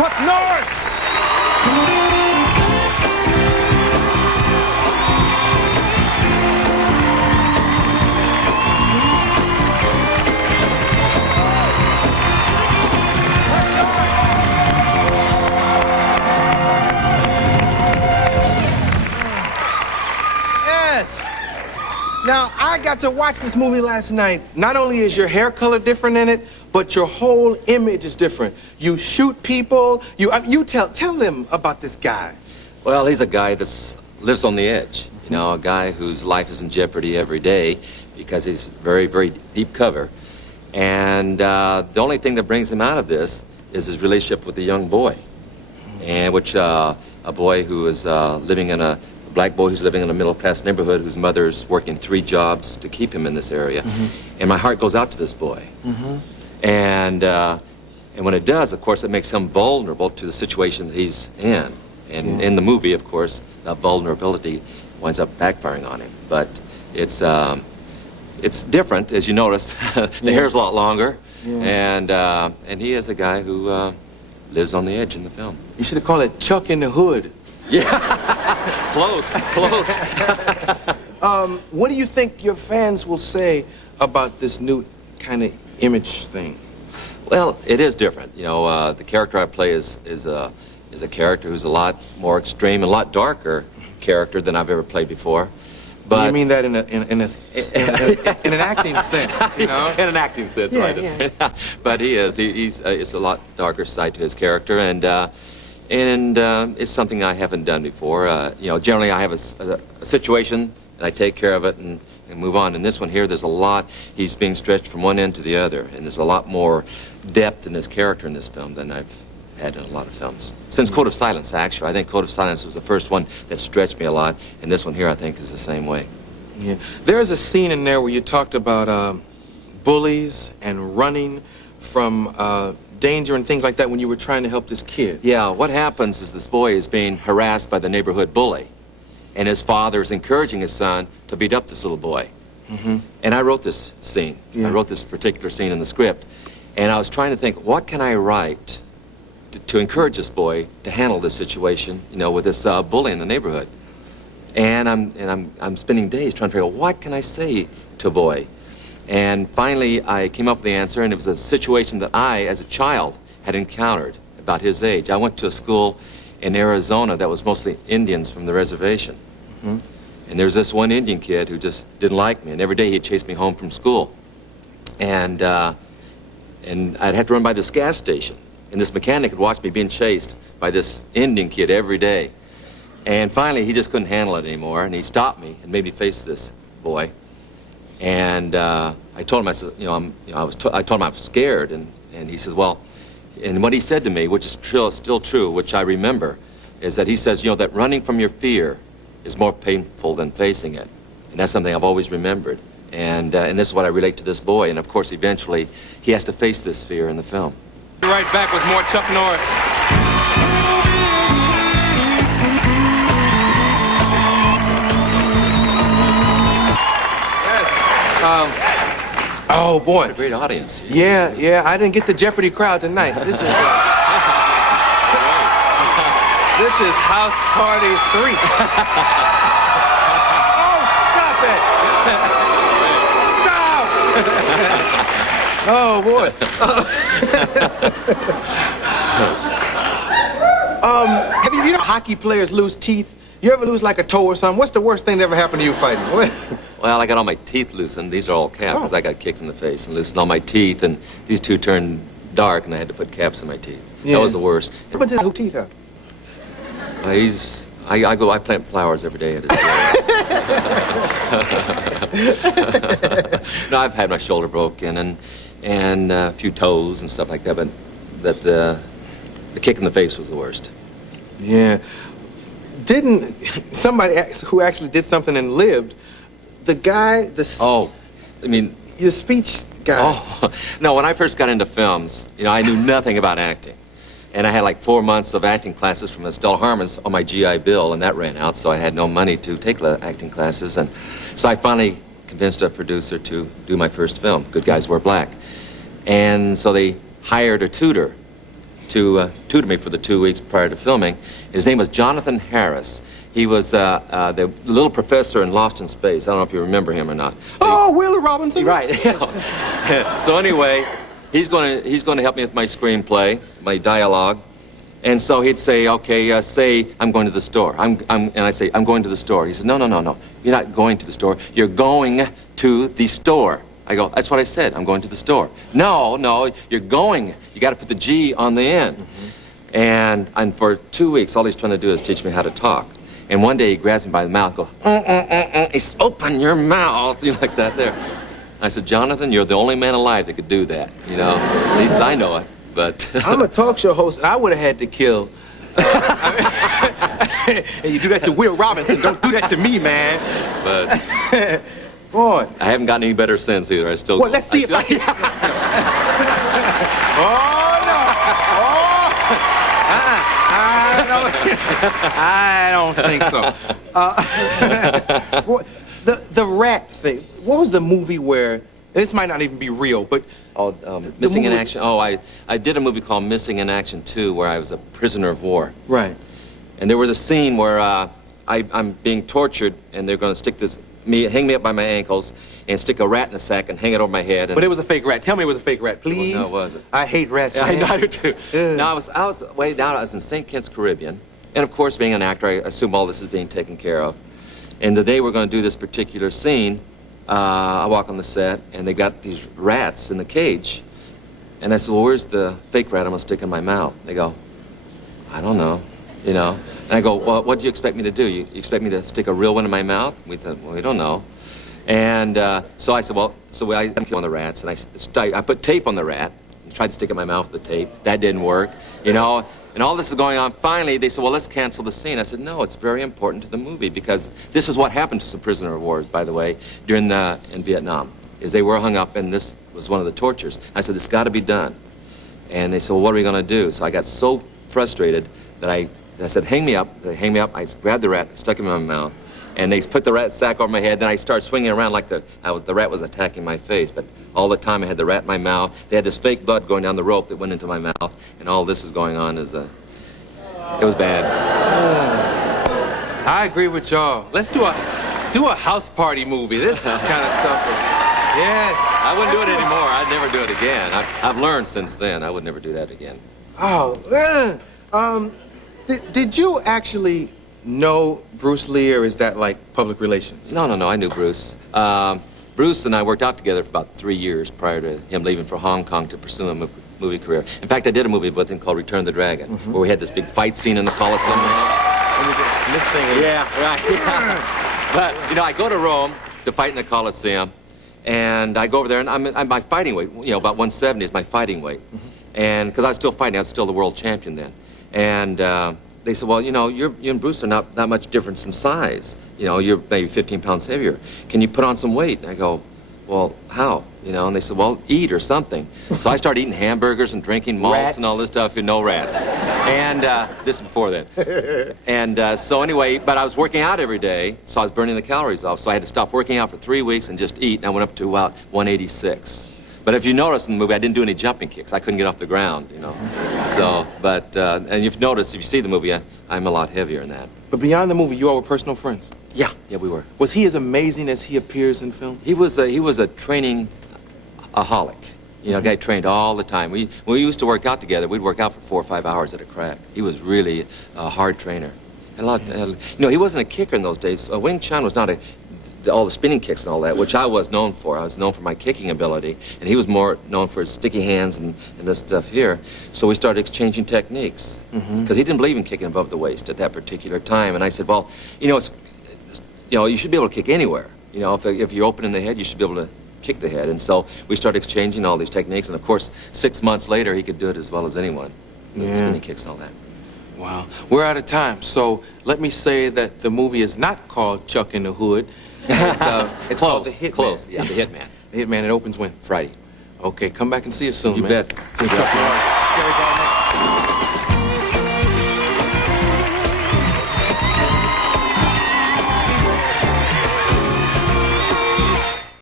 Chuck Norris. Yes. Now, I got to watch this movie last night. Not only is your hair color different in it, but your whole image is different. You shoot people. You tell them about this guy. Well, he's a guy that lives on the edge. You know, a guy whose life is in jeopardy every day because he's very, very deep cover. And the only thing that brings him out of this is his relationship with a young boy, and which a boy who is living in a black boy who's living in a middle-class neighborhood whose mother's working 3 jobs to keep him in this area. And my heart goes out to this boy. And when it does, of course, it makes him vulnerable to the situation that he's in. And in the movie, of course, that vulnerability winds up backfiring on him. But it's different, as you notice. The hair's a lot longer. And he is a guy who lives on the edge in the film. You should have called it Chuck in the Hood. Yeah, close. What do you think your fans will say about this new kind of image thing? Well, it is different. You know, the character I play is a character who's a lot more extreme, a lot darker character than I've ever played before. But you mean that in an acting sense, you know? In an acting sense, yeah, right? Yeah. But he's it's a lot darker side to his character, and it's something I haven't done before. You know, generally I have a situation and I take care of it and move on. In this one here, there's a lot. He's being stretched from one end to the other, and there's a lot more depth in his character in this film than I've had in a lot of films. Since Code of Silence, actually. I think Code of Silence was the first one that stretched me a lot, and this one here, I think, is the same way. Yeah. There's a scene in there where you talked about bullies and running from danger and things like that when you were trying to help this kid. Yeah, what happens is this boy is being harassed by the neighborhood bully, and his father is encouraging his son to beat up this little boy. And I wrote this scene. I wrote this particular scene in the script, and I was trying to think, what can I write to encourage this boy to handle this situation, you know, with this bully in the neighborhood. And I'm spending days trying to figure out what can I say to a boy. And finally, I came up with the answer, and it was a situation that I, as a child, had encountered about his age. I went to a school in Arizona that was mostly Indians from the reservation. And there's this one Indian kid who just didn't like me, and every day he'd chase me home from school. And I'd have to run by this gas station. And this mechanic had watched me being chased by this Indian kid every day. And finally, he just couldn't handle it anymore, and he stopped me and made me face this boy. And I told him, I said, I told him I was scared, and he says, well, and what he said to me, which is still true, which I remember, is that he says, you know, that running from your fear is more painful than facing it. And that's something I've always remembered. And this is what I relate to this boy, and of course, eventually, he has to face this fear in the film. Be right back with more Chuck Norris. Oh boy! What a great audience. Yeah. I didn't get the Jeopardy crowd tonight. This is House Party 3. Oh, stop it! Stop! Oh boy. Have you know hockey players lose teeth? You ever lose like a toe or something? What's the worst thing that ever happened to you fighting? Well, I got all my teeth loosened. These are all caps because I got kicked in the face and loosened all my teeth, and these two turned dark, and I had to put caps in my teeth. Yeah. That was the worst. What did who teeth have? I plant flowers every day at his No, I've had my shoulder broken and a few toes and stuff like that, but the kick in the face was the worst. Yeah. Didn't somebody who actually did something and lived, the guy, Oh, I mean... Your speech guy. Oh, no, when I first got into films, you know, I knew nothing about acting. And I had like 4 months of acting classes from Estelle Harmon's on my GI Bill, and that ran out, so I had no money to take acting classes. And so I finally convinced a producer to do my first film, Good Guys Wear Black. And so they hired a tutor to tutor me for the 2 weeks prior to filming. His name was Jonathan Harris. He was the little professor in Lost in Space. I don't know if you remember him or not. Oh, Willie Robinson. Right. So anyway, he's going to help me with my screenplay, my dialogue. And so he'd say, okay, say I'm going to the store. And I say, I'm going to the store. He says, no, no, no, no. You're not going to the store. You're going to the store. I go, that's what I said. I'm going to the store. No, no, you're going. You got to put the G on the end. Mm-hmm. And for 2 weeks, all he's trying to do is teach me how to talk. And one day he grabs me by the mouth, goes, He says, open your mouth, like that there. I said, Jonathan, you're the only man alive that could do that, At least I know it. But I'm a talk show host, and I would have had to kill. And you do that to Will Robinson. Don't do that to me, man. But boy, I haven't gotten any better since either. I still. Well, let's see if I. I don't think so. The rat thing. What was the movie where? This might not even be real, but. Missing in Action. Oh, I did a movie called Missing in Action 2 where I was a prisoner of war. Right. And there was a scene where I'm being tortured, and they're going to hang me up by my ankles, and stick a rat in a sack and hang it over my head. But it was a fake rat. Tell me it was a fake rat, please. No, it wasn't. I hate rats. Yeah, Man. I do too. No, I was way down. I was in St. Kitts, Caribbean, and of course, being an actor, I assume all this is being taken care of. And the day we're going to do this particular scene, I walk on the set, and they got these rats in the cage. And I said, well, where's the fake rat I'm going to stick in my mouth? They go, I don't know, And I go, well, what do you expect me to do? You expect me to stick a real one in my mouth? We said, well, we don't know. And so I said, well, I'm killing the rats. And I put tape on the rat and tried to stick it in my mouth with the tape. That didn't work, And all this is going on. Finally, they said, well, let's cancel the scene. I said, no, it's very important to the movie because this is what happened to some prisoner of war, by the way, in Vietnam, is they were hung up, and this was one of the tortures. I said, it's got to be done. And they said, well, what are we going to do? So I got so frustrated that I said, hang me up. They hang me up. I grabbed the rat, stuck him in my mouth, and they put the rat sack over my head. Then I started swinging around like the rat was attacking my face. But all the time I had the rat in my mouth. They had this fake blood going down the rope that went into my mouth, and all this is going on. It was bad. I agree with y'all. Let's do a house party movie. This kind of stuff. Yes. I wouldn't do it anymore. I'd never do it again. I've learned since then. I would never do that again. Oh, did you actually know Bruce Lee, or is that like public relations? No, I knew Bruce. Bruce and I worked out together for about 3 years prior to him leaving for Hong Kong to pursue a movie career. In fact, I did a movie with him called Return of the Dragon, where we had this big fight scene in the Coliseum. Yeah, right. Yeah. But, I go to Rome to fight in the Coliseum, and I go over there, and I'm my fighting weight, about 170 is my fighting weight. And because I was still fighting, I was still the world champion then. And they said, well, you and Bruce are not that much difference in size. You're maybe 15 pounds heavier. Can you put on some weight? And I go, well, how? And they said, well, eat or something. So I started eating hamburgers and drinking malts and all this stuff, and no rats. And this is before that. And so anyway, but I was working out every day, so I was burning the calories off. So I had to stop working out for 3 weeks and just eat, and I went up to about 186. But if you notice in the movie, I didn't do any jumping kicks. I couldn't get off the ground, So, but, and you've noticed, if you see the movie, I'm a lot heavier than that. But beyond the movie, you all were personal friends? Yeah, we were. Was he as amazing as he appears in film? He was a training aholic. Guy trained all the time. When we used to work out together, we'd work out for 4 or 5 hours at a crack. He was really a hard trainer. And he wasn't a kicker in those days. Wing Chun was not all the spinning kicks and all that, which I was known for. I was known for my kicking ability, and he was more known for his sticky hands and this stuff here. So we started exchanging techniques, because he didn't believe in kicking above the waist at that particular time. And I said, well, you should be able to kick anywhere. If you're open in the head, you should be able to kick the head. And so we started exchanging all these techniques, and of course, 6 months later, he could do it as well as anyone, with spinning kicks and all that. Wow. We're out of time, so let me say that the movie is not called Chuck in the Hood. It's called The Hitman. Close, yeah, The Hitman. The Hitman, it opens when? Friday. Okay, come back and see us soon, You man. bet. See Chuck Norris.